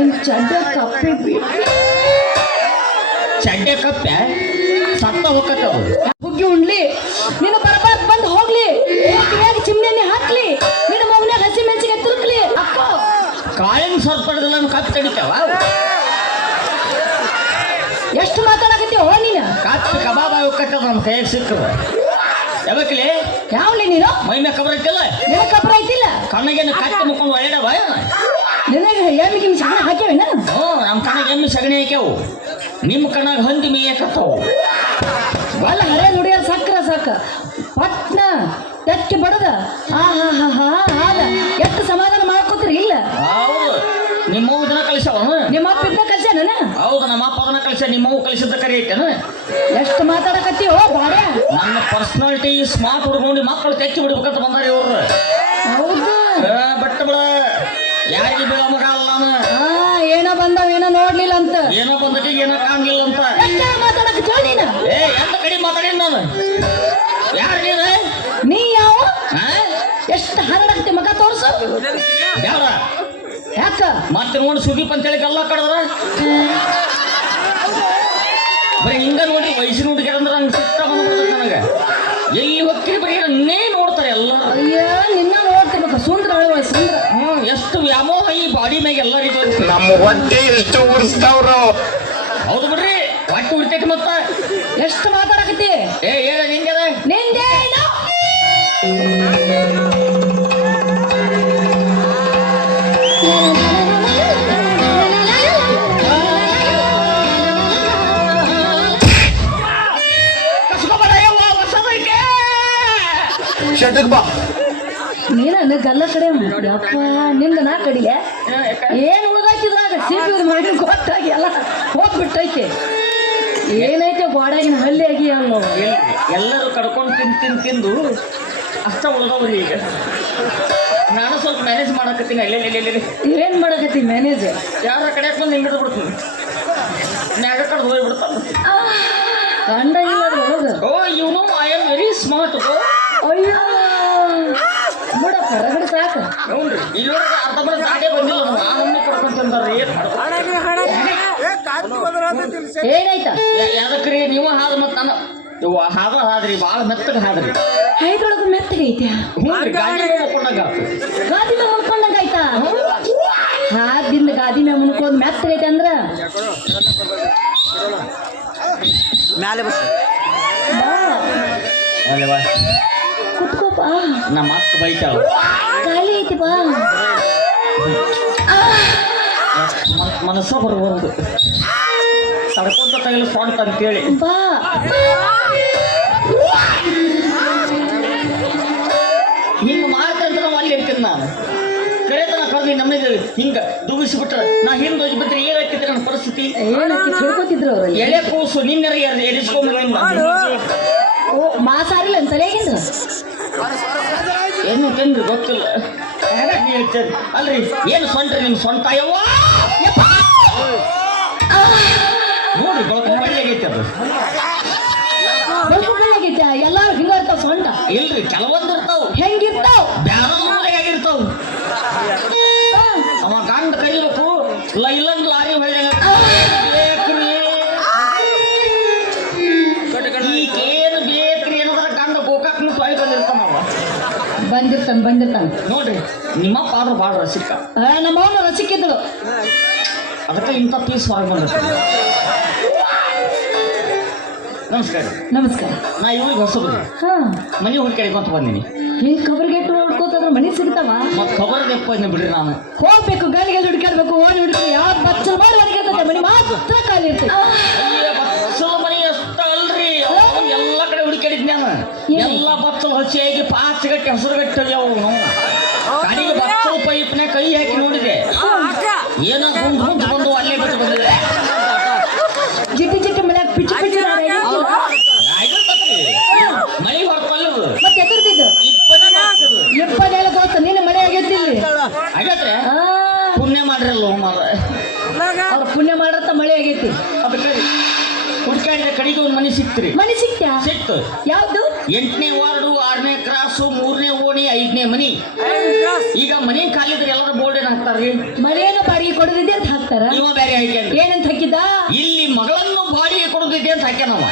ನಿನ್ ಚಡ್ಡ ಕಪ್ಪಿ ಚಡ್ಡೆ ಕಪ್ಪೆ ಸತ್ತ ಹೋಗತ್ತವು ಹುಗ್ಗಿ ಉಣ್ಲಿ ನಿನ್ನ ಬರಬಾರ್ದು ಬಂದು ಹೋಗ್ಲಿ ಚಿಮ್ನೆಣ್ಣೆ ಹಾಕ್ಲಿ ನಿನ್ನ ಮೌನ್ಯಾಗ ಹಸಿ ಮೆಣಸಿಗೆ ತುರುಕ್ಲಿ ಅಕ್ಕ ಕಾಳಿನ ಸರ್ಪಡದಲ್ಲ ಕಪ್ಪು ತಡಿತಾವ ಎಷ್ಟು ಮಾತಾಡಕತ್ತೀವ ಹೋ ನೀನು ಕಪ್ಪು ಕಬಾಬ್ ಹೋಗತ್ತದ ನಮ್ಮ ಕೈಯಾಗ ಸಿಕ್ಕದ ಯಾವಕ್ಲಿ ಯಾವ್ಲಿ ನೀನು ಮೈ ಮೇಲೆ ಕಬರ್ ಐತಿಲ್ಲ ನಿನ್ನ ಕಬ್ರ ಐತಿಲ್ಲ ಕಣ್ಣಿಗೇನು ಕಟ್ಟಿ ಮುಕ್ಕೊಂಡು ಒಳ್ಳೆಯವ ನಿನಗೆ ಎಮ್ಮಿಗೆ ಸಣ್ಣ ಹಾಕ್ಯಾವೇನ ಹ್ಞೂ ನಮ್ಮ ಕಣ್ಣಾಗ ಎಮ್ಮೆ ಸಗಣಿ ಹಾಕ್ಯಾವು ನಿಮ್ಮ ಕಣ್ಣಾಗ ಹಂದಿ ಮೇಯಕತ್ತವು ಅಲ್ಲ ಹರೇ ನುಡಿಯಲ್ ಸಕ್ರ ಸಾಕ ಪಟ್ನ ತೆಕ್ಕಿ ಬಡದ ಆದ ಎಷ್ಟು ಸಮಾಧಾನ ಮಾಡ್ಕೋತೀರಿ ಇಲ್ಲ ಹೌದು ನಿಮ್ಮವು ಇದನ್ನ ಕಳಿಸವನು ನಿಮ್ಮ ಅಪ್ಪ ಇದ್ದ ಕಲ್ಸ್ಯಾನ ಹೌದು ನಮ್ಮ ಅಪ್ಪ ಅದನ್ನ ಕಳಿಸ ನಿಮ್ಮವು ಕಳಿಸಿದ್ದ ಕರಿ ಐತೇನು ಎಷ್ಟು ಮಾತಾಡಕತ್ತೀವೋ ಬಾಡ್ಯ ನನ್ನ ಪರ್ಸನಾಲಿಟಿ ಸ್ಮಾರ್ಟ್ ಹುಡ್ಕೊಂಡು ಮಕ್ಕಳು ತೆಚ್ಚಿ ಬಿಡ್ಬೇಕಂತ ಬಂದಾರ ಇವ್ರು ಹೌದು ಬಟ್ ಬಿಡ ಯಾರಿಗೆ ಬೀಳ ಮಗ ಅಲ್ಲ ನಾನು ಏನೋ ಬಂದಾವ ಏನೋ ನೋಡ್ಲಿಲ್ಲ ಅಂತ ಏನೋ ಬಂದಟಿ ಏನೋ ಕಾಣ್ಲಿಲ್ಲ ಅಂತ ಮಾತಾಡಕತ್ತೀವ ನೀನು ಎಂತ ಕಡೆ ಮಾತಾಡಿ ನಾನು ಯಾರು ನೀನು ನೀ ಯಾವ ಎಷ್ಟು ಹರಡಕತ್ತಿ ಮಗ ತೋರ್ಸು ಯಾರ ಯಾಕ ಮತ್ತೆ ನೋಡಿ ಸುದೀಪ್ ಅಂತ ಹೇಳಿ ಎಲ್ಲ ಕಡದ್ರ ಬರೀ ಹಿಂಗ ನೋಡಿ ವಯಸ್ಸಿನ ಹುಡುಗಿಯರ ಅಂದ್ರೆ ನಂಗೆ ಸಿಟ್ಟ ಬಂದ್ಬಿಡ್ತದೆ ನನಗೆ ಎಲ್ಲಿ ಹೋಗ್ತೀರಿ ಬರೀ ನನ್ನೇ ನೋಡ್ತಾರೆ ಎಲ್ಲ ಅಯ್ಯೋ ನಿನ್ನ ನೋಡ್ತಿರ್ಬೇಕು ಸುಂದ್ರ ಸುಂದ್ರ ಎಷ್ಟು ವ್ಯಾಮೋಹ ಈ ಬಾಡಿ ಮ್ಯಾಗ ಎಲ್ಲ ರೀತಿ ನಮ್ಮ ಹೊಟ್ಟೆ ಎಷ್ಟು ಉರ್ಸ್ತಾವ್ರು ಹೌದು ಬಿಡ್ರಿ ಹೊಟ್ಟೆ ಉಳಿತೈತಿ ಮತ್ತ ಎಷ್ಟು ಮಾತಾಡಕತ್ತಿ ಹೇಳ ನಿಂಗದ ನಿಂದೇನು ಶಟಕ್ ಬಾ ನೀನ ಗಲ್ಲ ಕಡೆ ಯಪ್ಪ ನಿಂದ ನಾ ಕಡಿಗೆ ಏನ್ ಉಳಿದಾಯ್ತಿದ್ರಾಗ ಸಿಪಿ ಮಾಡಿ ಗೊತ್ತಾಗಿ ಎಲ್ಲ ಹೋಗ್ಬಿಟ್ಟೈತೆ ಏನೈತೆ ಗೋಡಾಗಿನ ಹಳ್ಳಿ ಆಗಿ ಅಲ್ಲೋ ಎಲ್ಲರೂ ಕಡ್ಕೊಂಡು ತಿಂದು ಅಷ್ಟ ಉಳ್ದವ್ರಿ ಈಗ ನಾನು ಸ್ವಲ್ಪ ಮ್ಯಾನೇಜ್ ಮಾಡಕತ್ತೀನಿ ಅಲ್ಲೇ ಏನ್ ಮಾಡಕತ್ತಿ ಮ್ಯಾನೇಜರ್ ಯಾರ ಕಡೆ ಬಂದು ಹಿಂಗಿಡ್ ಬಿಡ್ತೀನಿ ಮ್ಯಾಗ ಕಡ್ದು ಹೋಗ್ಬಿಡ್ತಾನೆ ಕಂಡ ಇಲ್ಲ ಓ ಇವನು ಐ ಆಮ್ ವೆರಿ ಸ್ಮಾರ್ಟ್ ಅಯ್ಯೋ ನೋಡ ಹೊರಗಡೆ ಸಾಕ ನೋಡ್ರಿ ಇಲ್ಲಿವರೆಗೆ ಅರ್ಧ ಬರ ದಾಟೆ ಬಂದಿಲ್ಲ ನಾನು ಕಡ್ಕೊಂತಂದಾರ್ರಿ ಏನಾಯ್ತಾ ಯಾದಕ್ರಿ ನೀವು ಹಾದ ಮತ್ತ ನಾನು ಇವ ಹಾದ್ರಿ ಭಾಳ ಮೆತ್ತಗೆ ಹಾದ್ರಿ ಐದೊಳಗ ಮೆತ್ತಗೈತೆ ಹ್ಞೂ ಗಾಡಿ ಮುಳ್ಕೊಂಡಂಗ ಗಾದಿ ಮ್ಯಾಗ ಮುನ್ಕೊಂಡಂಗ ಆಯ್ತಾ ಹಾದಿಂದ ಗಾದಿ ಮ್ಯಾಗ ಮುನ್ಕೊಂಡ್ ಮೆತ್ತಗೈತೆ ಅಂದ್ರ ಮ್ಯಾಲೆ ಬಸ್ ಕುತ್ಕೋಪ ನಮ್ಮ ಅಕ್ಕ ಬೈತಾಳ ಖಾಲಿ ಐತಿ ಬಾ ಮನಸ್ಸ ಬರ್ಬಾರ್ದು ತಡ್ಕೊಂತ ತಗಲು ಸ್ವಂತ ಅಂತೇಳಿ ಬಾ ಹಿಂಗೆ ಮಾಡ್ತಂತ ನಾವು ಅಲ್ಲಿ ಇರ್ತೀನಿ ನಾನು ಕರೆತನ ಕರೆದು ನಮಗೆ ಹಿಂಗೆ ದುಗಿಸ್ಬಿಟ್ರೆ ನಾ ಹಿಂದೆ ಹೋಗಿ ಬಿಟ್ಟರೆ ಏನಾಗ್ತಿದ್ರೆ ನನ್ನ ಪರಿಸ್ಥಿತಿ ಏನಕ್ಕೆ ತಿಳ್ಕೊತಿದ್ರು ಅವ್ರಲ್ಲಿ ಎಳೆ ಕೂಸು ನಿನ್ನೆ ಎರಿಸ್ಕೊಂಡ್ಬಂದ ಓ ಮಾಸಾರಿಲ್ಲ ಅಂತ ತಲೆಗಿಂದ ಏನು ತಿಂದ್ರಿ ಗೊತ್ತಿಲ್ಲ ಅಲ್ರಿ ಏನು ಸ್ವಂಟ್ರಿ ನಿಮ್ಮ ಸ್ವಂತ ಯವ್ವ ನೋಡಿ ಬೆಳಕೊಂಬಳ್ಳಿಯಾಗೈತೆ ಅದು ಬೆಳಕೊಂಬಳ್ಳಿಯಾಗೈತೆ ಎಲ್ಲಾರು ಹಿಂಗ ಇರ್ತಾವ ಸೊಂಟ ಇಲ್ರಿ ಕೆಲವೊಂದು ಇರ್ತಾವ ಹೆಂಗಿರ್ತಾವ ಬ್ಯಾರಗಿರ್ತಾವ ಅವ ಗಂಡ ಕರಿಬೇಕು ಇಲ್ಲಂದ್ ಲಾರಿ ಹೊಳ್ಳಿ ಈಗೇನು ಬೇಕ್ರಿ ಅನ್ನೋದ್ರ ಗಂಡ ಗೋಕಾಕ್ನು ತೊಯ್ ಬಂದಿರ್ತಾನ ನೋಡ್ರಿ ನಿಮ್ಮಪ್ಪ ಆದ್ರೂ ಭಾಳ ರಸಿಕ ನಮ್ಮ ಅವನ ರಸಿಕಿದ್ದಳು ಅದಕ್ಕೆ ಇಂಥ ಪೀಸ್ ಹೊರಗೆ ಬಂದಿರ್ತೀನಿ ನಮಸ್ಕಾರ ನಮಸ್ಕಾರ ನಾ ಇವ್ರಿಗೆ ಹೊಸಬ್ರಿ ಹಾ ಮನೆ ಹುಡುಕಾಡಿಕೊಂತ ಬಂದೀನಿ ಹಿಂಗ್ ಕಬರ್ಗೆಟ್ಟು ನೋಡ್ಕೋತಂದ್ರ ಮನೆ ಸಿಗ್ತಾವ ಮತ್ತೆ ಖಬರ್ ತೆಪ್ಪ ಬಿಡ್ರಿ ನಾನು ಹೋಗ್ಬೇಕು ಗಾಳಿಗೆ ಹುಡುಕಾಡ್ಬೇಕು ಓಣಿ ಹುಡುಕಿ ಯಾವ ಬಚ್ಚಲ್ ಮಾಡಿ ಹೊರಗಿರ್ತದೆ ಮನೆ ಮಾತ್ರ ಖಾಲಿ ಇರ್ತೈತೆ ಬಚ್ಚಲ ಮನೆ ಅಷ್ಟ ಅಲ್ರಿ ಎಲ್ಲ ಕಡೆ ಹುಡುಕಾಡಿದ್ ನಾನು ಎಲ್ಲ ಬಚ್ಚಲು ಹಸಿಯಾಗಿ ಪಾಚಗಟ್ಟಿ ಹಸಿರುಗಟ್ಟಿ ಅವು ಗಾಡಿಗೆ ಬಚ್ಚಲ ಪೈಪ್ನ ಕೈ ಹಾಕಿ ನೋಡಿದೆ ಏನೋ ಗುಂಡು ಬಂದು ಅಲ್ಲೇ ಬಿಟ್ಟು ಬಂದಿದೆ ಜಿಟ್ಟಿ ಮನ್ಯಾಗ ಪಿಚ್ಚಿ ಮಳೆ ಹೊರತಲ್ಲದು ಮತ್ತೆ ಎದುರ್ತಿದ್ದು ಇಪ್ಪತ್ತೇಳು ದೋಸ್ತ ನೀನು ಮಳೆ ಆಗೈತಿಲ್ಲಿ ಹಾಗಾದ್ರೆ ಪುಣ್ಯ ಮಾಡ್ರಲ್ಲ ಅವ್ರು ಪುಣ್ಯ ಮಾಡಿರತ್ತ ಮಳೆ ಆಗೈತಿ ಅದಕ್ಕೆ ಹುಡ್ಕಾಡಿದ ಕಡೆಗೆ ಒಂದು ಮನೆ ಸಿಕ್ತ್ರಿ. ಮನೆ ಸಿಕ್ತ್ಯಾ? ಸಿಕ್ತು. ಯಾವ್ದು? 8ನೇ ವಾರ್ಡು 6ನೇ ಕ್ರಾಸು 3ನೇ ಓಣಿ 5ನೇ ಮನಿ. ಈಗ ಮನೆ ಖಾಲಿದ್ರೆ ಎಲ್ಲರ ಬೋರ್ಡ್ ಏನ್ ಹಾಕ್ತಾರ್ರಿ? ಮನೆಯನ್ನು ಬಾಡಿಗೆ ಕೊಡದಿದೆ ಅಂತ ಹಾಕ್ತಾರ. ಇವ ಬೇರೆ ಹಾಕ್ಯಾನ್ರಿ. ಏನಂತ ಹಾಕಿದ್ದ? ಇಲ್ಲಿ ಮಗಳನ್ನು ಬಾಡಿಗೆ ಕೊಡದಿದೆ ಅಂತ ಹಾಕ್ಯಾನವ.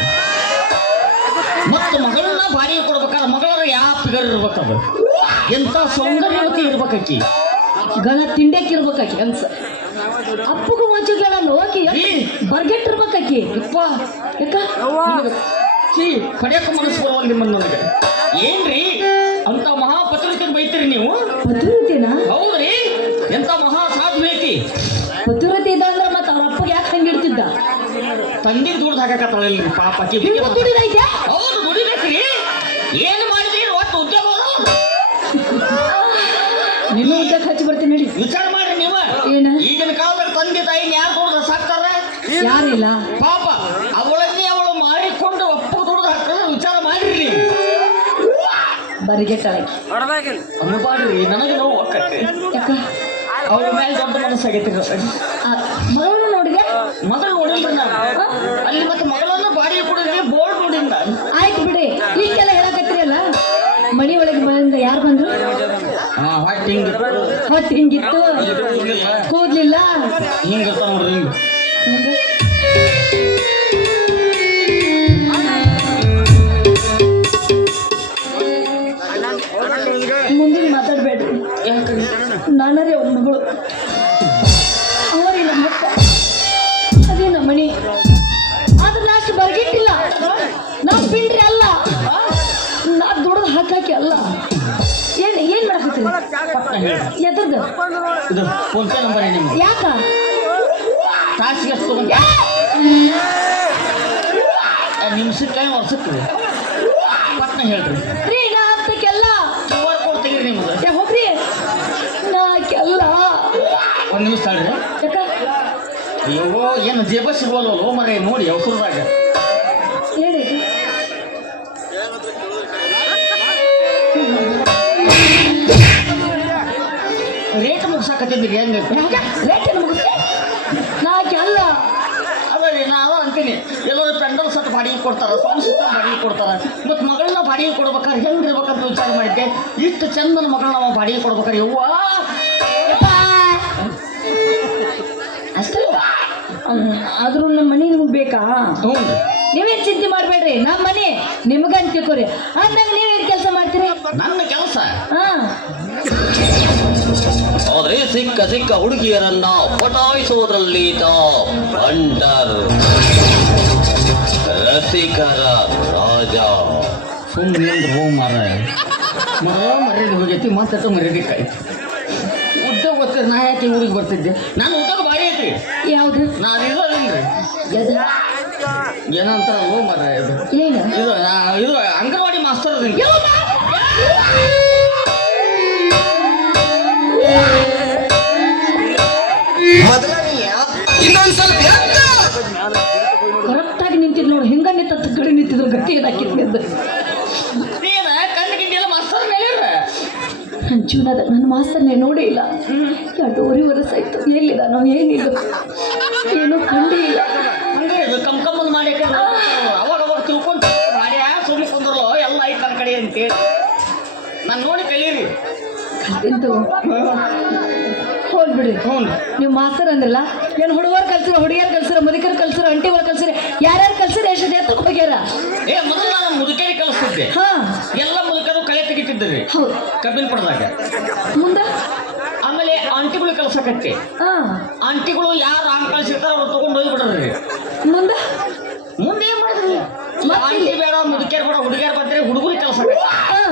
ಮತ್ತು ಮಗಳನ್ನ ಬಾಡಿಗೆ ಕೊಡ್ಬೇಕಾದ್ರೆ ಮಗಳರ ಯಾವ ಫಿಗರ್ ಇರ್ಬೇಕದು, ಎಂತ ಸೌಂದರ್ಯವತಿ ಇರ್ಬೇಕಾಕಿ, ಗಳ ತಿಂಡಕ್ಕೆ ಇರ್ಬೇಕಾಕಿ ಅನ್ಸ. ಅಪ್ಪಗೂ ಮುಂಚೆಗಳ ಹೋಗಿ ಬರ್ಗೆಟ್ಟಿರ್ಬೇಕಾಕಿ. ಯಪ್ಪ ಯಾಕ ಕಡಿಯಕ್ಕೆ ಮನಸ್ಸು ಬರುವಲ್ಲ ನಿಮ್ಮನ್ನ ನನಗೆ. ಏನ್ರಿ ಅಂತ ಮಹಾಪತಿವ್ರತಿನ ಬೈತೀರಿ ನೀವು? ಪತಿವ್ರತಿನಾ? ಹೌದ್ರಿ, ಎಂತ ಮಹಾ ಸಾಧು ಐತಿ. ಪತಿವ್ರತಿ ಇದ್ದ ಅಂದ್ರೆ ಮತ್ತೆ ಅವ್ರ ಅಪ್ಪಗೆ ಯಾಕೆ ಹಂಗಿಡ್ತಿದ್ದ? ತಂದಿನ ದುಡ್ದು ಹಾಕತ್ತಳಲ್ರಿ ಪಾಪ. ದುಡಿದೈತೆ? ಹೌದು ದುಡಿಬೇಕ್ರಿ. ಏನು ಮಾಡಿದ್ರಿ ಒಟ್ಟು ಉದ್ಯೋಗ ನಿಮ್ಮ ಉದ್ಯೋಗ ಹಚ್ಚಿ ಬರ್ತೀನಿ ನೋಡಿ. ವಿಚಾರ ಮಾಡ್ರಿ ನೀವು. ಏನ? ಈಗಿನ ಕಾಲದಲ್ಲಿ ತಂದೆ ತಾಯಿ ಯಾರು ದುಡ್ದು ಸಾಕ್ತಾರ? ಯಾರಿಲ್ಲ ಪಾಪ. ಅವಳನ್ನೇ ಅವಳು ಮಾಡಿಕೊಂಡು ಒಪ್ಪ ದುಡ್ದು ಹಾಕ್ತಾರೆ. ವಿಚಾರ ಮಾಡ್ರಿ ನೀವು. ಬರಿಗೆಟ್ಟಳೆ ಅನ್ಬಾಡ್ರಿ, ನನಗೆ ನೋವು ಒಕ್ಕತ್ತೆ. ಯಾಕ? ಅವ್ರ ಮೇಲೆ ದೊಡ್ಡ ಮನಸ್ಸಾಗೈತಿ. ಮಗಳನ್ನ ನೋಡಿದೆ? ಮಗಳು ನೋಡಿಲ್ರಿ ನಾನು. ಅಲ್ಲಿ ಮತ್ತೆ ಮಗಳನ್ನ ಬಾಡಿಗೆ ಕೊಡಿದ್ರಿ ಬೋರ್ಡ್ ನೋಡಿಲ್ಲ. ಆಯ್ತು ಬಿಡಿ, ಇಷ್ಟೆಲ್ಲ ಹೇಳಕತ್ರಿ ಅಲ್ಲ. ಮನಿ ಒಳಗೆ ಬಂದ ಯಾರು ಬಂದ್ರು? ಹೊಟ್ಟೆ ಹಿಂಗಿತ್ತು, ಕೂದ್ಲಿಲ್ಲ, ಹಿಂಗಿರ್ತಾವ ನೋಡ್ರಿ. ಹಿಂಗ ಮುಂದಿನ ಮಾತಾಡ್ಬೇಡ್ರಿ. ಯಾಕ್ರಿ? ನಾನರೇ ಅವ್ರ ಮಗಳು, ಅವರೇ ನಮ್ಮ ಅಕ್ಕ, ಅದೇ ನಮ್ಮ ಮನಿ. ಆದ್ರೆ ನಾಷ್ಟು ಬರ್ಗಿಟ್ಟಿಲ್ಲ. ನಾವು ಪಿಂಡ್ರಿ ಅಲ್ಲ, ನಾ ದುಡ್ದು ಹಾಕಾಕಿ ಅಲ್ಲ. ಏನ್ ಮಾಡಕತ್ತೀರಿ? ಎದ್ರದ್ದು? ಇದು ಫೋನ್ ಪೇ ನಂಬರ್ ನಿಮ್ದು. ಯಾಕ? ತಾಸಿಗೆ ಎಷ್ಟು ತಗೊಂಡ? ನಿಮಿಷಕ್ಕೆ ವರ್ಷಕ್ಕೆ ಪಟ್ನ ಹೇಳ್ರಿ. ರೀ ನಾ ಹತ್ತಕ್ಕೆಲ್ಲ ಕ್ಯೂಆರ್ ಕೋಡ್ ತೆಗೀರಿ ನಿಮ್ದು. ಹೋಗ್ರಿ, ನಾಕೆಲ್ಲ. ಒಂದು ನಿಮಿಷ ತಡ್ರಿ. ಯಾಕ? ಅಯ್ಯೋ ಏನು ಜೇಬ ಸಿಗೋಲ್ವಲ್ಲ ಮರೆ ನೋಡಿ ಅವಸರದಾಗ. ಹೇಳಿ. ರೇಟ್ ಮುಗಿಸಾಕತ್ತಿದ್ರಿ ಹೆಂಗೆ? ರೇಟ್ ಮುಗಿಸ್ತೆ ನಾಕೆಲ್ಲ. ಅದೇ ನಾನು ಅಂತೀನಿ, ಎಲ್ಲರೂ ಪೆಂಡಲ್ ಸಟ್ ಬಾಡಿಗೆ ಕೊಡ್ತಾರ, ಸಂಸ್ಕೃತ ಬಾಡಿಗೆ ಕೊಡ್ತಾರ. ಮತ್ತು ಮಗಳನ್ನ ಬಾಡಿಗೆ ಕೊಡ್ಬೇಕಾದ್ರೆ ಹೆಂಗೆ ಇರ್ಬೇಕಂತ ವಿಚಾರ ಮಾಡಿದ್ದೆ. ಇಷ್ಟು ಚಂದನ ಮಗಳನ್ನ ನಾವು ಬಾಡಿಗೆ ಕೊಡ್ಬೇಕಾರೆ ಯವ್ವ ಅಷ್ಟೇ. ಆದ್ರೂ ನಮ್ಮ ಮನೆ ನಿಮ್ಗೆ ಬೇಕಾ? ಹ್ಞೂ. ನೀವೇನು ಚಿಂತೆ ಮಾಡಬೇಡ್ರಿ, ನಮ್ಮ ಮನೆ ನಿಮ್ಗಂತ ತಿಳ್ಕೊರಿ. ಅಂದಾಗ ನೀವೇನು ಕೆಲಸ ಮಾಡ್ತೀರಿ? ನನ್ನ ಕೆಲಸ ಹಾಂ, ಆದ್ರೆ ಸಿಕ್ಕ ಹುಡುಗಿಯರನ್ನ ಪಟಾಯಿಸೋದ್ರಲ್ಲಿ ಬಂಡರ್ ರಸಿಕರ ರಾಜ. ಸುಮ್ಮನೆ ಹೋ ಮಾರ ಮರ್ಯಾದೆ ಹೋಗೈತಿ, ಮತ್ತೆ ಮರ್ಯಾದೆ ಕಾಯ್ತು. ಉದ್ಯೋಗ ಗೊತ್ತಿರಿ, ನಾ ಯಾಕೆ ಊರಿಗೆ ಬರ್ತಿದ್ದೆ? ನಾನು ಉದ್ಯೋಗ ಭಾರಿ ಐತ್ರಿ. ಯಾವುದು? ನಾನು ಇರೋದಿಲ್ರಿ. ಏನಂತಾರ ಹೋ ಮಾರ ಇದು ಏನು? ಇದು ಅಂಗನವಾಡಿ ಮಾಸ್ತರ್ ಅದೇನ್ರಿ. ಕರೆಕ್ಟಾಗಿ ನಿಂತಿದ್ ನೋಡಿ. ಹಿಂಗ ನಿಂತ ಗಡಿ ನಿಂತಿದ್ರು ಗಟ್ಟಿಗೆ ಹಾಕಿದ್ವಿ ಅದು. ನೀನ ಕಣ್ಣು ಗಿಂಡಿಯಲ್ಲ ಮಾಸ್ತರ್ ಮೇಲೆ ನನ್ನ ಜೀವನದ ನನ್ನ ಮಾಸ್ತರ್ನೇ ನೋಡಿ ಇಲ್ಲ. 2 ವರ್ಷ ಆಯ್ತು. ಎಲ್ಲಿದ ನಾವು ಏನಿಲ್ಲ, ಏನೂ ಕಂಡೇ ಇಲ್ಲ. ಹಂಗೆ ಇದು ಕಮ್ಮಂದು ಮಾಡಿ ಅವಾಗ ಅವಾಗ ತಿಳ್ಕೊಂಡು ಮಾಡಿ ಸುಮ್ಮನೆ ಕುಂದ್ರಲ್ಲ ಎಲ್ಲ ಐತೆ ನನ್ನ ಕಡೆ ಅಂತೇಳಿ ನಾನು ನೋಡಿ ಕಲೀರಿ. ಕಲ್ತಿಂತು ಹೋಗ್ಬಿಡ್ರಿ. ಹ್ಞೂ. ನೀವು ಮಾಸ್ತರ್ ಅಂದ್ರಲ್ಲ, ಏನು ಹುಡುಗರು ಕಲ್ಸಿರ, ಹುಡುಗಿಯರು ಕಲ್ಸಿರ, ಮುದುಕರು ಕಲ್ಸಿರ, ಅಂಟಿಗಳು ಕಲ್ಸಿರ, ಯಾರ್ಯಾರು ಕಲ್ಸಿರ, ಎಷ್ಟು ಎತ್ತಕ್ಕೆ ಹೋಗ್ಯಾರ? ಮೊದಲು ನಾನು ಮುದುಕೇರಿ ಕಲಿಸ್ತಿದ್ದೆ. ಹಾ, ಎಲ್ಲ ಮುದುಕರು ಕಲೆ ತೆಗಿತಿದ್ರಿ ಹೌದು. ಕಬ್ಬಿನ ಪಡೆದಾಗ. ಮುಂದೆ ಆಮೇಲೆ ಆಂಟಿಗಳು ಕಲ್ಸಕತ್ತೆ. ಹಾ, ಆಂಟಿಗಳು ಯಾರು ಆಂಗ್ ಕಳ್ಸಿರ್ತಾರ ಅವ್ರು ತಗೊಂಡು ಹೋಗ್ಬಿಡ್ರಿ. ಮುಂದೆ ಮುಂದೆ ಏನ್ ಮಾಡಿದ್ರಿ? ಆಂಟಿ ಬೇಡ, ಮುದುಕೇರ್ ಬೇಡ, ಹುಡುಗಿಯರ್ ಬಂದ್ರೆ ಹುಡುಗರು ಕೆಲಸ. ಹಾ,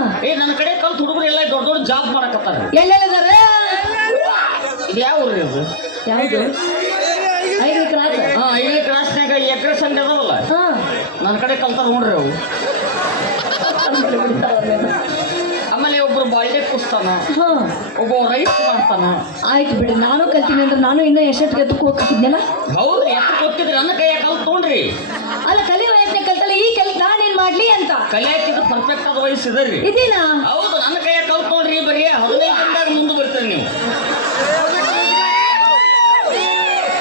ನನ್ನ ಕಡೆ ಕಲ್ತು ಹುಡುಗರು ಎಲ್ಲ ದೊಡ್ಡ ದೊಡ್ಡ ಜಾಬ್ ಮಾಡಕತ್ತಾರ. ಎಲ್ಲೆಲ್ಲಿದ್ದಾರೆ? ಇದು ಯಾವ ಊರ್ರಿ ಅದು? ಯಾವುದು? 5 ಕ್ರಾಸ್. ಹಾ, 5 ಕ್ರಾಸ್ನಾಗ ಎಕರೆ ಸಂಘ ಅದಾವಲ್ಲ, ಹಾ, ನನ್ನ ಕಡೆ ಕಲ್ತಾರ ನೋಡ್ರಿ ಅವು. ಆಮೇಲೆ ಒಬ್ರು ಬಾಯ್ಲೆ ಕುಸ್ತಾನ, ಹಾ, ಒಬ್ಬ ರೈಸ್ ಮಾಡ್ತಾನ. ಆಯ್ತು ಬಿಡಿ, ನಾನು ಕಲ್ತೀನಿ ಅಂದ್ರೆ ನಾನು ಇನ್ನೂ ಎಷ್ಟೊತ್ತಿಗೆ ಎತ್ತಕ್ಕೆ ಹೋಗ್ತಿದ್ನಲ್ಲ. ಹೌದ್ರಿ, ಎಷ್ಟು ಗೊತ್ತಿದ್ರಿ ನನ್ನ ಕೈಯಾಗ ಕಲ್ತು ನೋಡ್ರಿ. ಅಲ್ಲ, ಕಲಿ ವಯಸ್ಸಿನ ಕಲ್ತಲ್ಲ, ಈ ಕೆಲಸ ನಾನೇನ್ ಮಾಡ್ಲಿ ಅಂತ ಕಲಿಯಾಕಿದ್ದು ಪರ್ಫೆಕ್ಟ್ ಆದ ವಯಸ್ಸು ಇದರಿ. ಇದೀನಾ? ಹೌದು, ನನ್ನ ಕೈಯಾಗ ಕಲ್ತು ನೋಡ್ರಿ. ಬರೀ 15 ದಿನದಾಗ ಮುಂದೆ ಬರ್ತೀರಿ ನೀವು.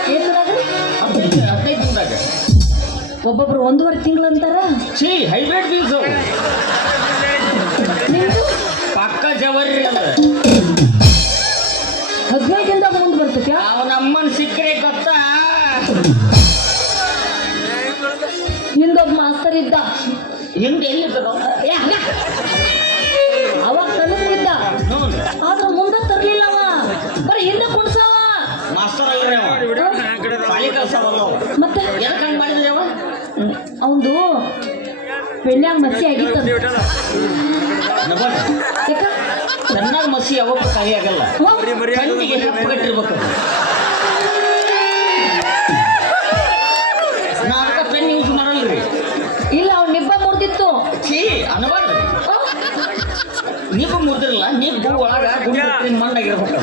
15 ದಿನದಾಗ ಒಬ್ಬೊಬ್ರು 1.5 ತಿಂಗಳು ಅಂತಾರ. ಛೀ ಹೈಬ್ರಿಡ್ ಬೀಜ ನಿಮ್ದು ಪಕ್ಕ ಜವರಿ ಅದ 15 ದಿನದಾಗ ಮುಂದೆ ಬರ್ತೈತಿ. ಅವ ನಮ್ಮನ್ ಸಿಕ್ಕರೆ ಗೊತ್ತಾ ನಿಂದೊಬ್ಬ ಮಾಸ್ತರ್ ಇದ್ದ, ಹಿಂದೆ ಎಲ್ಲಿದ್ರು ಅವಾಗ ಕಲಿಸ್ತಿದ್ದ, ಆದ್ರ ಮುಂದೆ ತರ್ಲಿಲ್ಲ ಅವ, ಬರೀ ಹಿಂದೆ ಕುಣ್ಸವ. ಮಾಸ್ತರ್ ಅಲ್ರಿ ಅವ ಸಾಲಿ ಕಲ್ಸವಲ್ಲ ಅವ. ಮತ್ತೆ ಎದಕ್ ಹಂಗ್ ಮಾಡಿದ್ರಿ ಅವ ಅವಂದು ಬೆಳ್ಳ್ಯಾಗ ಮಸಿ ಆಗಿತ್ತು. ಯಾಕ ಚೆನ್ನಾಗಿ ಮಸಿ ಯಾವತ್ತೂ ಖಾಲಿ ಆಗಲ್ಲ, ಕಣ್ಣಿಗೆ ಹೆಪ್ಪಗಟ್ಟಿರ್ಬೇಕು. ನಾ ಅದಕ್ಕೆ ಪೆನ್ ಯೂಸ್ ಮಾಡಲ್ರಿ. ಇಲ್ಲ ಅವ್ನ ನಿಬ್ಬ ಮುರ್ದಿತ್ತು. ಛೀ ಅನ್ಬಾರ್ದು. ನೀವು ಮುರಿದಿರಲ್ಲ, ನೀವು ಒಳಗ ಗುಂಡಿ ಮಣ್ಣಾಗಿರ್ಬೇಕು.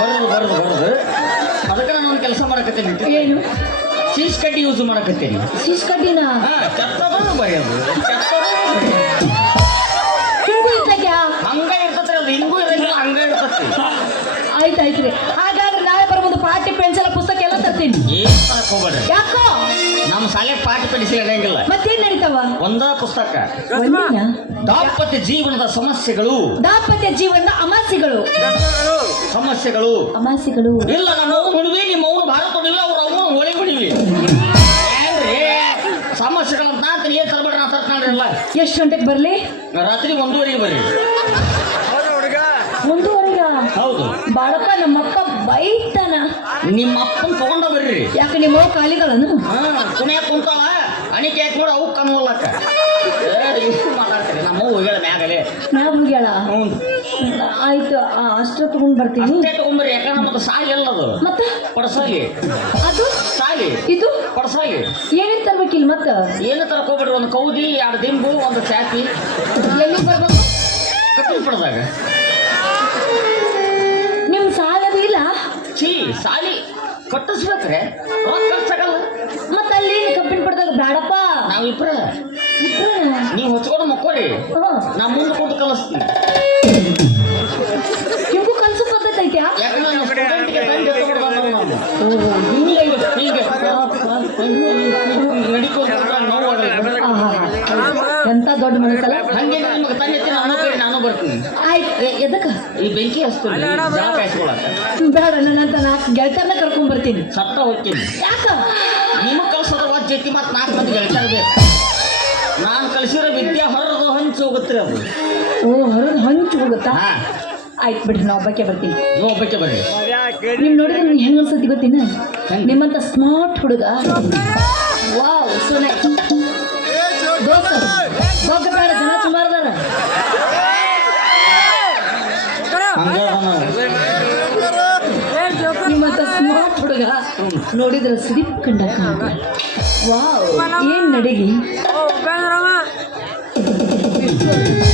ಬರೋದು ಅದಕ್ಕೆ ನಾನು ಒಂದು ಕೆಲಸ ಮಾಡಕತ್ತೇನೆ. ಏನು? ಸೀಸ್ ಕಡ್ಡಿ ಯೂಸ್ ಮಾಡಕತ್ತೇನೆ. ಸೀಸ್ ಕಡ್ಡಿನ ಚತ್ತದ ಬರೆಯೋದು ಹಿಂಗೂ ಇದ್ದಾಗ್ಯಾ? ಹಂಗ ಇರ್ತತ್ರಿ, ಅದು ಹಿಂಗೂ ಇರಂಗಿಲ್ಲ, ಹಂಗ ಇರ್ತತಿ. ಆಯ್ತಾಯ್ತ್ರಿ. ಹಾಗಾದ್ರೆ ನಾಳೆ ಬರ್ಬೋದು. ಪಾಠ್ಯ ಪೆನ್ಸಿಲ್ ಪುಸ್ತಕ ಎಲ್ಲ ತರ್ತೀನಿ. ಏನ್ ತರಕ್ ಹೋಗ್ಬೇಡ್ರಿ. ಯಾಕೋ ನಮ್ಮ ಶಾಲೆ ಪಾಠ ಪಡಿಸಿ ನಡೆಯಂಗಿಲ್ಲ. ಮತ್ತೇನ್ ನಡೀತಾವ? ಒಂದ ಪುಸ್ತಕ ಒಂದಿನ ದಾಂಪತ್ಯ ಜೀವನದ ಸಮಸ್ಯೆಗಳು. ದಾಂಪತ್ಯ ಜೀವನದ ಅಮಾಸಿಗಳು. ಅಮಾಸಿಗಳು ಇಲ್ಲ ನಮ್ಮ ಹುಡುವಿ ನಿಮ್ಮ ಅವನು ಭಾರತ ಹೊಡಿಲ್ಲ, ಅವ್ರ ಅವನು ಒಳಗೆ ಹೊಡಿವಿ. ಏನ್ರಿ ಸಮಸ್ಯೆಗಳಂತ ನಾಲ್ಕು ಏನ್ ತರಬೇಡ್ರಿ, ನಾ ತರ್ಕೊಂಡ್ರಿಲ್ಲ. ಎಷ್ಟು ಗಂಟೆಗೆ ಬರ್ಲಿ? ರಾತ್ರಿ 1:30 ಬರ್ರಿ. 1:30? ಹೌದು. ಬಾಳಪ್ಪ ನಮ್ಮಪ್ಪ ಬೈತಾನ. ನಿಮ್ಮ ಅಪ್ಪನ್ ತಗೊಂಡ ಬರ್ರಿ. ಯಾಕೆ ನಿಮ್ಮ ಕಾಲಿಗಳನ್ನು ಕುಣಿಯ ಕುಂತಾಳ ಅಣಿಕೆ ಯಾಕೆ ನೋಡ ಅವು ಕನ್ವಲ್ಲಕ್ಕ ಮಾತಾಡ್ತೀರಿ. ನಮ್ಮ ಹೋಗ್ಯಾಳ ಮ್ಯಾಗಲೆ ಮ್ಯಾಗ ಹೋಗ್ಯಾಳ. ಆಯ್ತು, ಅಷ್ಟು ತಗೊಂಡ್ ಬರ್ತೀನಿ. ಅಷ್ಟೇ ತಗೊಂಬರ್ರಿ, ಯಾಕಂದ್ರೆ ಮತ್ತೆ ಸಾಲಿ ಎಲ್ಲದು ಮತ್ತೆ ಪಡಸಾಲಿ ಅದು ಸಾಲಿ ಇದು ಪಡಸಾಲಿ ಏನೇನ್ ತರ್ಬೇಕಿಲ್ಲ. ಮತ್ತ ಏನು ತರಕ್ ಹೋಗ್ಬೇಡ್ರಿ. ಒಂದು ಕೌದಿ, 2 ದಿಂಬು, 1 ಚಾಪಿ. ಎಲ್ಲಿ ಬರ್ಬೇಕು? ಕಟ್ಟಿನ ಪಡದಾಗ ನಿಮ್ ಸಾಲದು ಇಲ್ಲ? ಛೀ ಸಾಲಿ ಕಟ್ಟಿಸ್ಬೇಕ್ರೆ ರೊಕ್ಕ ಖರ್ಚಾಗಲ್ಲ. ಮತ್ತ ಅಲ್ಲಿ ಕಬ್ಬಿನ ಪಡ್ದಾಗ ಬೇಡಪ್ಪ. ನಾವಿಬ್ರ ನೀವು ಹೊಚ್ಕೊಂಡು ಮಕ್ಕೋರಿ, ನಾ ಮುಂದೆ ಕೊಟ್ಟು ಕಲಿಸ್ತೀನಿ. ನಿಮ್ಗೂ ಕನ್ಸು ಪದ್ಧತಿ ಐತ್ಯಾ? ಯಾಕಂದ್ರೆ ನಮ್ಮ ಸ್ಟೂಡೆಂಟ್ಗೆ ತಂದೆ ತಗೊಂಡ್ಬಂದವ ನಾವು. ನಡಿಕೊಂಡ್ರೆ ನೋವು ಆಗಲ್ಲ. ಎಂತ ದೊಡ್ಡ ಮನಸ್ಸಲ್ಲ. ಹಂಗೆ ನಿಮಗೆ ತಂದೆ ನಾನು ಬೇರೆ ನಾನು ಬರ್ತೀನಿ. ಆಯ್ತು. ಎದಕ್ಕ ಈ ಬೆಂಕಿ ಹಚ್ತೀನಿ ಜಾ ಕಾಯಿಸ್ಕೊಳಕ. ಬೇಡ, ನನ್ನಂತ 4 ಗೆಳತನ ಕರ್ಕೊಂಡ್ ಬರ್ತೀನಿ. ಸತ್ತ ಹೋಗ್ತೀನಿ. ಯಾಕ? ನಿಮಗೆ ಕಲ್ಸೋದ ಒಂದ್ ಜೊತೆ ಮತ್ತೆ 4 ಮಂದಿ ಗೆಳತಾರ ಬೇಕು. ನಾನು ಕಲಿಸಿರೋ ವಿದ್ಯೆ ಹೊರದು ಹಂಚು ಹೋಗುತ್ತೆ ಅದು. ಹೊರದು ಹಂಚು ಹೋಗುತ್ತಾ? ಹಾ ಆಯ್ತು ಬಿಡ್ರಿ, ನಾ ಒಬ್ಬಕ್ಕೆ ಬರ್ತೀನಿ. ನೀವು ಒಬ್ಬಕ್ಕೆ ಬರ್ರಿ. ನಿಮ್ ನೋಡಿದ್ರೆ ನಿಮ್ಗೆ ಹೆಂಗ ಅನ್ಸತಿ ಗೊತ್ತಿನ? ನಿಮ್ಮಂತ ಸ್ಮಾರ್ಟ್ ಹುಡುಗ. Wow, so nice. ದೋಸ್ತ ಹೋಗ ಬೇಡ, ಜನ ಸುಮಾರದಾರ. ನಿಮ್ಮಂತ ಸ್ಮಾರ್ಟ್ ಹುಡುಗ ನೋಡಿದ್ರೆ ಸಿಡಿಪ್ ಕಂಡ. ವಾವ್, ಏನ್ ನಡಿಗೆ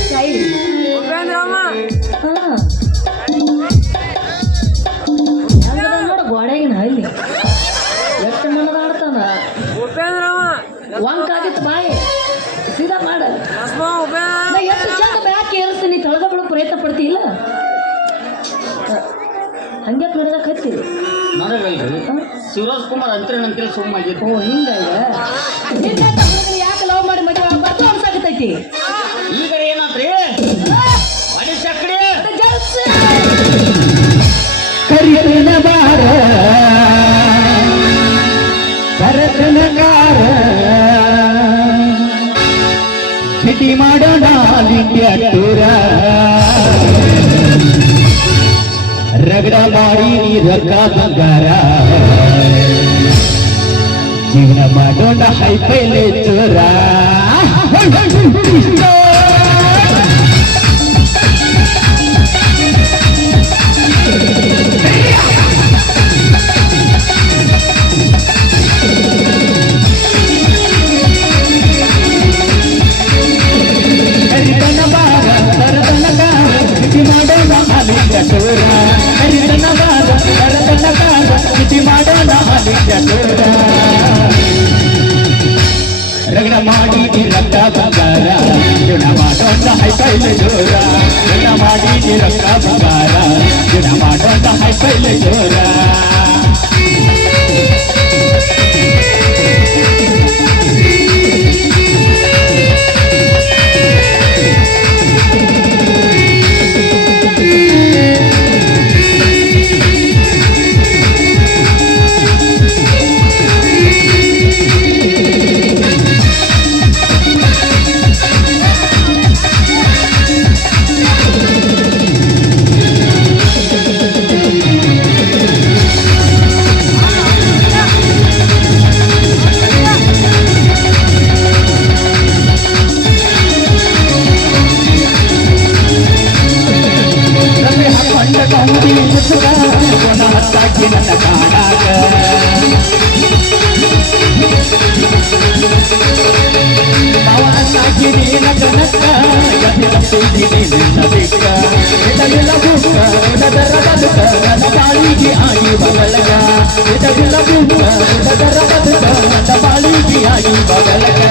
ಸ್ಟೈಲ್. ನೋಡ ಗೋಡೆಗಿನ ಅಲ್ಲಿ ಎಷ್ಟು ಮನದ ಆಡ್ತಾನ. ಒಂಕಾದಿತ್ತು ಬಾಯಿ ಸೀದಾ ಮಾಡ. ನಾ ಎಷ್ಟು ಚಂದ ಬ್ಯಾಕ್ ಏರಿಸ್ತೀನಿ, ತಳಗ ಬಿಡೋ ಪ್ರಯತ್ನ ಪಡ್ತಿಲ್ಲ. ಹಂಗೆ ನೋಡಿದಾಗ ಹತ್ತೀವಿ. ನೋಡಲ್ರಿ ಶಿವರಾಜ್ ಕುಮಾರ್ ಅಂತೇಳಿ ಸುಮ್ಮಾಗಿತ್ತು. ಓ ಹಿಂಗಲ್ಲ. ಯಾಕೆ ಲವ್ ಮಾಡಿ ಮದುವೆ ಬರ್ತಾ ಅನ್ಸಾಕತೈತಿ. ಈಗ ಏನಾದ್ರಿ ಅಡಿ ಚಕ್ರಿ ಕರಿಯನ ಬಾರ ಭರತನಗಾರ ಸಿಟಿ ಮಾಡೋಣ ಲಿಂಗ್ಯಾಟೂರ ರಗಡ ಮಾಡಿ ರೊಕ್ಕ ಬಂಗಾರ ಜೀವನ ಮಾಡೋಣ ಹೈಫೈಲೆ ಚೋರ. ರಗಡ ಮಾಡಿ ರಕ್ತ ಬಂಗಾರ ಜೀವನ ಮಾಡೋಣ ಹೈಫೈಲೆ ಜೋರ. ರಗಡ ಮಾಡಿ ರಕ್ತ ಬಂಗಾರ ಜೀವನ ಮಾಡೋಣ ಹೈಫೈಲೆ ಜೋರ. ಮಾಡಿದ್ದೀನಿ ನಿನ್ನ ಸಿಕ್ಕ ಇದೆಲ್ಲ ಬುಕ್ಕ ಇದರ ಬದುಕ ನನ್ನ ಬಾಳಿಗೆ ಆಗಿ ಬಗಲಗ ಇದೆಲ್ಲ ಬುಕ್ಕ ಇದರ ಬದುಕ ನನ್ನ ಬಾಳಿಗೆ ಆಗಿ ಬಗಲಗ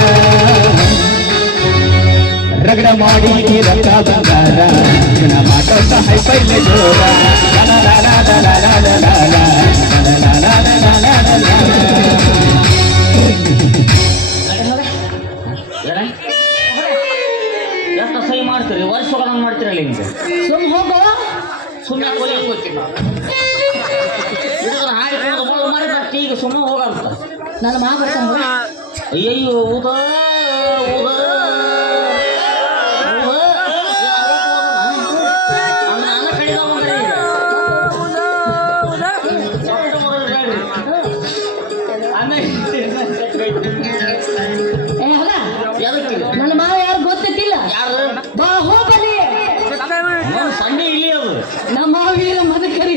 ರಗಡ ಮಾಡಿ ರಕ್ಕ ಬಂಗಾರ ಗುಣ ಮಾಡೋ ಸಹಾಯ ಪೈಲೆ ಜೋರ ಎಷ್ಟು ಸಹಿ ಮಾಡ್ತೀರಿ ವರ್ಷ ಹೋಗೋದಂಗೆ ಮಾಡ್ತೀರಲ್ಲ ಹಿಂಗೆ ಸುಮ್ ಹೋಗೋ. ಸುಮ್ಮನೆ ಕೊಲೆ ಹೋಗ್ತೀನಿ ನಾವು ಹಾಡಿಕೊಂಡು ಮಾಡಿ ಈಗ ಸುಮ್ಮನೆ ಹೋಗಂತ ನನ್ನ ಮಾ ಬರ್ತಾನ. ಅಯ್ಯಯ್ಯೋ ಊದ ಊದ ಏ ಹೋಗ, ನನ್ನ ಮಾವ ಯಾರು ಗೊತ್ತಿಲ್ಲ. ಯಾರು ಬಾಹುಬಲಿ ಸಂಡೆ ಇಲ್ಲಿ ಅದು ನಮ್ಮ ಮಾವ ವೀರ ಮದಕರಿ.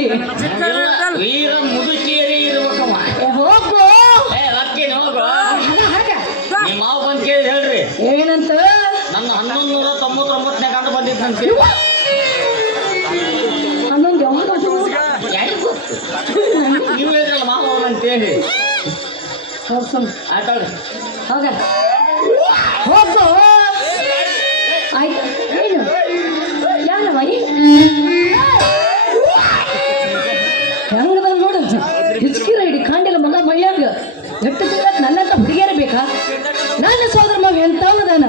ವೀರ ಮುದುಕಿಯರೇ ಇರ್ಬೇಕಮ್ಮ. ಏ ಹೋಗು. ಏ ರಕ್ಕೇನು ಹೋಗು. ಹಾಗ ನಿಮ್ಮ ಮಾವ ಬಂದು ಕೇಳಿ ಹೇಳ್ರಿ ಏನಂತ? ನನ್ನ 1199ನೇ ಗಂಟು ಬಂದಿದ್ದಂತೆ. ಹನ್ನೊಂದು ಯಾವಾಗ ಯಾರಿಗ್ ಗೊತ್ತು? ನೀವು ಹೇಳಿದ್ರಲ್ಲ ಮಾವ ಅಂತೇಳಿ ಆಯ್ತಾಳ್ರಿ ಹೋಗ ಹೋಗು. ಆಯ್ತು ಏನು ಯಾರವ ಹೆಂಗದ ನೋಡು, ಹಿಚ್ಕಿ ರೈಡಿ ಕಾಂಡಿಲ್ಲ ಮಗ ಮೈಯಾಗ ಗಟ್ಟ ತಿನ್ನಕ್ ನನ್ನಂತ ಹುಡುಗಿಯರ ಬೇಕಾ? ನನ್ನ ಸೋದರ ಮಗ ಎಂತವದಾನ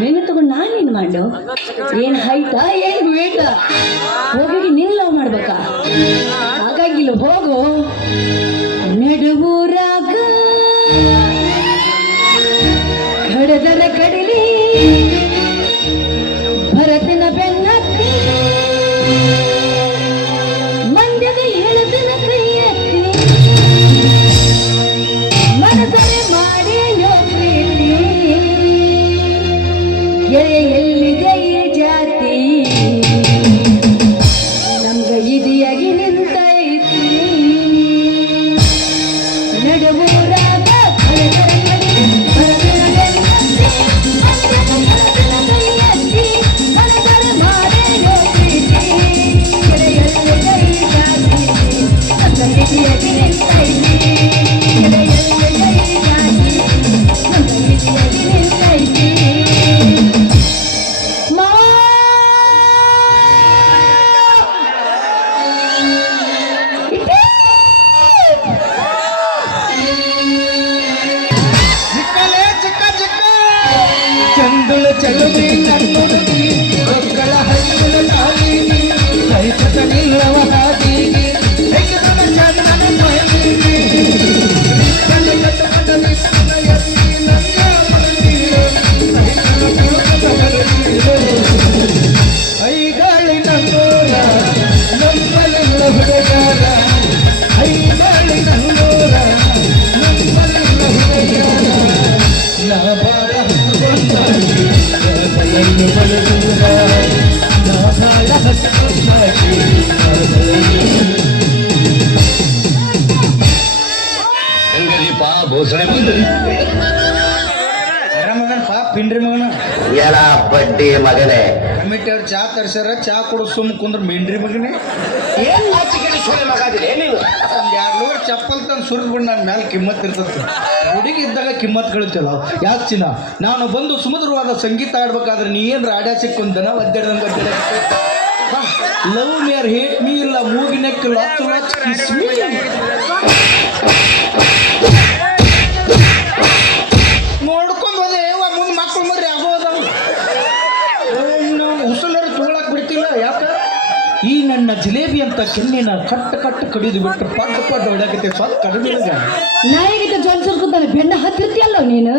ನಿನ್ನ ತಗೊಂಡು ನಾನು ಏನು ಮಾಡು? ಏನ್ ಹೈಟಾ ಏನ್ ವೇಟ? ಹೋಗಿ ನೀನ್ ಲವ್ ಮಾಡ್ಬೇಕಾ? ಹಾಗಾಗಿಲ್ಲ ಹೋಗು. ನಡುವೂರಾಗ ಕಡದನ ಕಡಿಲಿ ಭರತನ ಬೆನ್ನತ್ತಿ ಮಂಡ್ಯದ ಎಳದನ ಕೈಯತ್ತಿ ಮನಸರೆ ಮಾಡಿ ಪ್ರೀತಿ ಗೆಳೆಯ ಎಲ್ಲಿದೆ ಈ ಜಾತಿ ನಮ್ಗ ಇದಿಯಾಗಿ ನಿಂತೈತಿ. ನಡುವೂರಾಗ ಕಡದನ ಕಡಿಲಿ ಭರತನ ಬೆನ್ನತ್ತಿ ಮಂಡ್ಯದ ಎಳದನ ಕೈಯತ್ತಿ ಮನಸರೆ ಮಾಡಿ ಪ್ರೀತಿ ಗೆಳೆಯ ಎಲ್ಲಿದೆ ಈ ಜಾತಿ ನಮ್ಗ ಇದಿಯಾಗಿ ನಿಂತೈತಿ. ಗೆಳೆಯ ಎಲ್ಲಿದೆ ಈ ಜಾತಿ ನಮ್ಗ ಇದಿಯಾಗಿ ನಿಂತೈತಿ. ಚಂದುಳ ಚಲುವಿ ಕಣ್ಣುಡುಗಿ ಮಕ್ಕಳ ಹೈಕಳ ತಾವೀನಿ ಹೈಕಟ ನೀರವ ಹಾದೀನಿ ಹೆಂಗದನ ಚಂದನ ಮೈದೀನಿ ಕಣ್ಣ ಕಟ್ಟ ಕಡಲಿ ಕಣ್ಣ ಎತ್ತಿ ನನ್ನ ಮನದೀರೋ ಹೈಕಳ ಪೂರ್ವದ ಮನದೀರೋ ಐಗಾಳಿ ನನ್ನೂರ ನಮ್ಮಲಿಲ್ಲ ಹುಡುಗಾರ ಐಗಾಳಿ ನನ್ನೂರ ನಮ್ಮಲಿಲ್ಲ ಹುಡುಗಾರ ನಾ ಬಾಳ ಹೆಂಗದೀಪ ಭೂಷಣೆ ಬಂದ್ರಿ ಮಗನ ಪಾಪ ಪಿಂಡ್ರಿ ಮಗನ ಎಲ್ಲ ಬಡ್ಡಿ ಮಗನೇ ಕಮಿಟಿ ಅವ್ರು ಚಾ ತರ್ಸ್ಯಾರ ಚಾ ಕೊಡು ಸುಮ್ ಕುಂದ್ರ ಮಿಂಡ್ರಿ ಮಗನೇ ಏನ್ ನಾಚಿಕೆಡಿ ಸೋಲೆ ಮಗಾದಿರಿ ನೀವು ಒಂದ್ 2 ಲೋಡ್ ಚಪ್ಪಲ್ ತಂದು ಸುರಿದ್ ಬಿಡ್ ನನ್ನ ಮೇಲೆ ಕಿಮ್ಮತ್ ಇರ್ತದೆ. ಹುಡುಗಿ ಇದ್ದಾಗ ಕಿಮ್ಮತ್ ಕಳಿತಿಲ್ಲ. ಯಾಕೆ ಚಿನ್ನ ನಾನು ಬಂದು ಸುಮಧುರವಾದ ಸಂಗೀತ ಆಡ್ಬೇಕಾದ್ರೆ ನೀ ಏನ್ ರಾಡ್ಯಾ ಸಿಕ್ಕೊಂಡ್ ದನ ಒದ್ದಾಡ್ದಂಗೆ love me or hate me ಇಲ್ಲ ಮೂಗಿನಕ್ಕೆ ಲಾಚ್ ಲಾಚ್ ಕಿಸ್ ಮೀ. ನೋಡ್ಕೊಂಡ್ ಹೋದೆ ಮುಂದೆ ಮಕ್ಕಳು ಮರ್ರಿ ಆಗೋದವು ಉಸಲರು ತುಳಕ್ ಬಿಡ್ತಿಲ್ಲ. ಯಾಕ ಈ ನನ್ನ ಜಿಲೇಬಿ ಅಂತ ಕೆನ್ನಿನ ಕಟ್ಟು ಕಡಿದು ಬಿಟ್ಟು ಪಡ್ಡ ಹೊಡಕತ್ತೆ ಸ್ವಲ್ಪ ಕಡಿಮೆ ನಾಯಿಗಿಂತ ಜೋಲ್ ಸುರ್ಕುತ್ತಾನೆ ಬೆನ್ನ ಹತ್ತಿರ್ತಿಯಲ್ಲ ನೀನು.